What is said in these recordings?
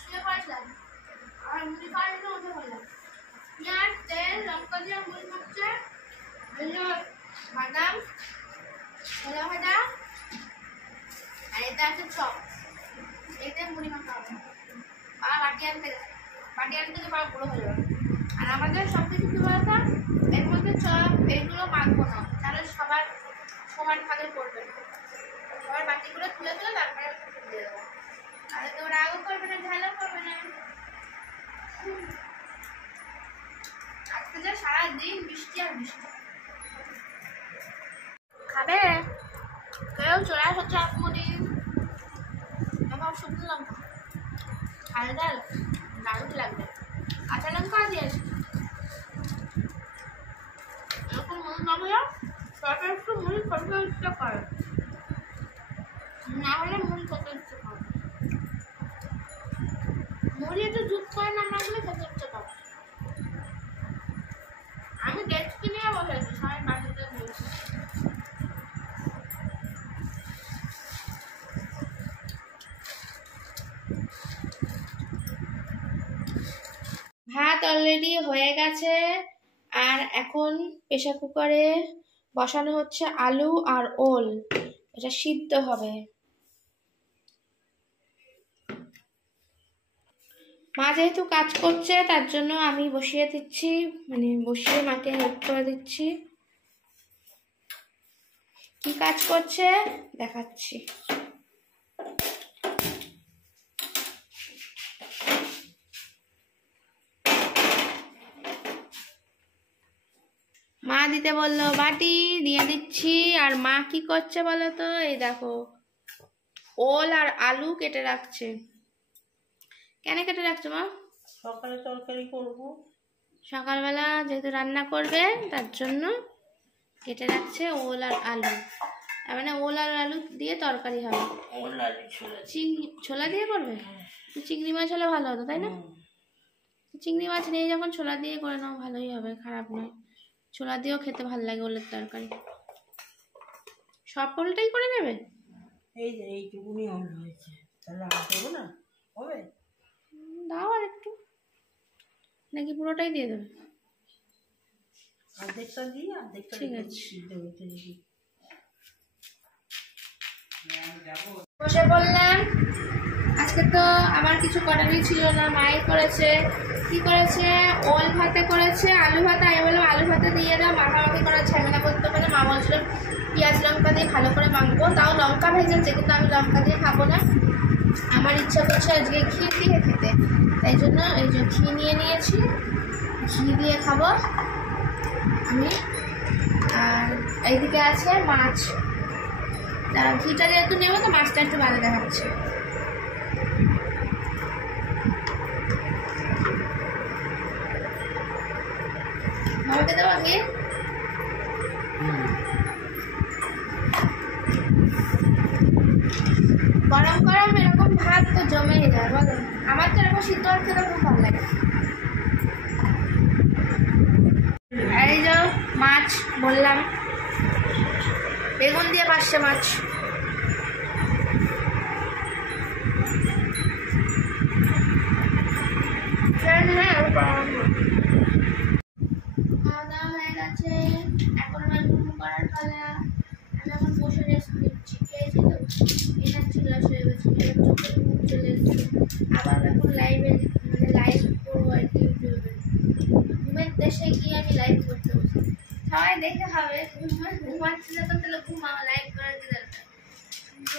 শুয়ে পড়েছিলাম আর মুড়ি খাওয়ার জন্য উঠে পড়লাম। পেঁয়াজ তেল লঙ্কা দিয়ে মুড়ি খাচ্ছে, বাদাম ছোলা ভাজা আর এটা আছে চপ, এতে মুড়ি মাখা হবে। বাবা বাটি আনতে গেছে, বাটি আনতে গিয়ে বাবা বুড়ো হয়ে যাবে। আর আমাদের সব কিছু কি বলতো, এর মধ্যে চপ এইগুলো মাখবো না, তাহলে সবার সমান ভাগে পড়বে না। সবার বাটিগুলো তুলে তুলে তারপরে দিয়ে দেবো, তাহলে তো রাগও করবে না ঝালও করবে না। আজকে যে সারাদিন বৃষ্টি আর বৃষ্টি। খাবে কেউ চলে আসো চাপ মুড়ি, এবার শুকনো লঙ্কা ঝাল ঝাল দারুণ লাগবে, কাঁচা লঙ্কা দিয়েছি। এরকম মুড়ি মাখলে সরকার একটু মুড়ি খেতে ইচ্ছে করে, না হলে মুড়ি খেতে ইচ্ছে করে। মুড়ি একটু দুধ করে না মাখলে খেতে ইচ্ছে করে। আমি ডেস্কি নিয়ে বসেছি, সবাই বাড়িতে দিয়েছি। ভাত অলরেডি হয়ে গেছে, আর এখন প্রেসার কুকারে বসানো হচ্ছে আলু আর ওল, এটা সিদ্ধ হবে। মা যেহেতু কাজ করছে তার জন্য আমি বসিয়ে দিচ্ছি, মানে বসিয়ে মাকে হেল্প করে দিচ্ছি। কি কাজ করছে দেখাচ্ছি। মা দিতে বললো বাটি, দিয়ে দিচ্ছি। আর মা কি করছে বলো তো, এই দেখো ওল আর আলু কেটে রাখছে। কেন কেটে রাখছো মা? সকালে তরকারি করব, সকালবেলা যেহেতু রান্না করবে তার জন্য কেটে রাখছে ওল আর আলু। তার মানে ওল আর আলু দিয়ে তরকারি হবে। ছোলা দিয়ে করবে? চিংড়ি মাছ হলে ভালো হতো তাই না? চিংড়ি মাছ নেই যখন ছোলা দিয়ে করে নাও, ভালোই হবে, খারাপ নয়। ছোলা দিয়েও খেতে ভালো লাগে ওলের তরকারি। সব ওলটাই করে নেবে? এই যে এইটুকুনি ওল হয়েছে, তাহলে আর দেবো না? হবে? দাও আর একটু, নাকি পুরোটাই দিয়ে দেবে? অর্ধেকটা দিই, অর্ধেকটা ঠিক আছে। দেবো। বসে বললাম, আজকে তো আমার কিছু করারই ছিল না, মায়ের করেছে। কি করেছে? ওল ভাতে করেছে, আলু ভাতে। আমি বললাম আলু ভাতে দিয়ে দাও, মাখামাখি করার ঝামেলা করতে পারে। মা বলছিল পেঁয়াজ লঙ্কা দিয়ে ভালো করে মাখবো, তাও লঙ্কা ভেজেছে, কিন্তু আমি লঙ্কা দিয়ে খাবো না। আমার ইচ্ছা করছে আজকে ঘি দিয়ে খেতে, তাই জন্য এই যে ঘি নিয়ে নিয়েছি, ঘি দিয়ে খাবো আমি। আর এইদিকে আছে মাছ, ঘিটা যেহেতু নেবো তো মাছটা একটু বাদে দেখাচ্ছে। মামাকে দেবো ঘি? গরম গরম এরকম ভাত তো জমেই যায় বলো। আমার তো এরকম সিদ্ধ ভাত খেতে খুব ভালো লাগে। এই যে মাছ বললাম, বেগুন দিয়ে পার্শে মাছ। খাওয়া দাওয়া হয়ে গেছে, এখন আমার ঘুম করার পালা। আমি এখন বসে রেস্ট নিচ্ছি, খেয়েছি তো এটা চিল্লাস হয়ে গেছে, চোখে ঘুম চলে এসেছে। আবার এখন লাইভ করবো আর কি ইউটিউবে। ঘুমের দেশে গিয়ে আমি লাইভ করতে বসি, সবাই দেখে হবে ঘুমাচ্ছি না তো, তাহলে ঘুমাও, লাইভ করার কি দরকার? কিন্তু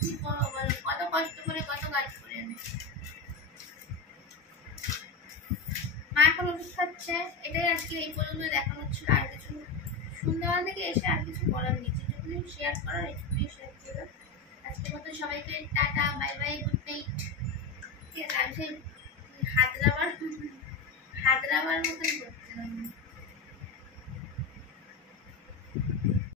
কি করবো বলো, কত কষ্ট করে কত কাজ করে আমি। মা এখন ওষুধ খাচ্ছে। এটাই আজকে এই পর্যন্ত দেখানো ছিল, আর কিছু সন্ধ্যাবেলা থেকে এসে আর কিছু করার নেই, যেটুকুনি শেয়ার করার একটুকুনি শেয়ার করবে। আজকের মতো সবাইকে tata, bye bye, good night. ঠিক আছে, আমি সেই হাত রাবার মতন করছিলাম।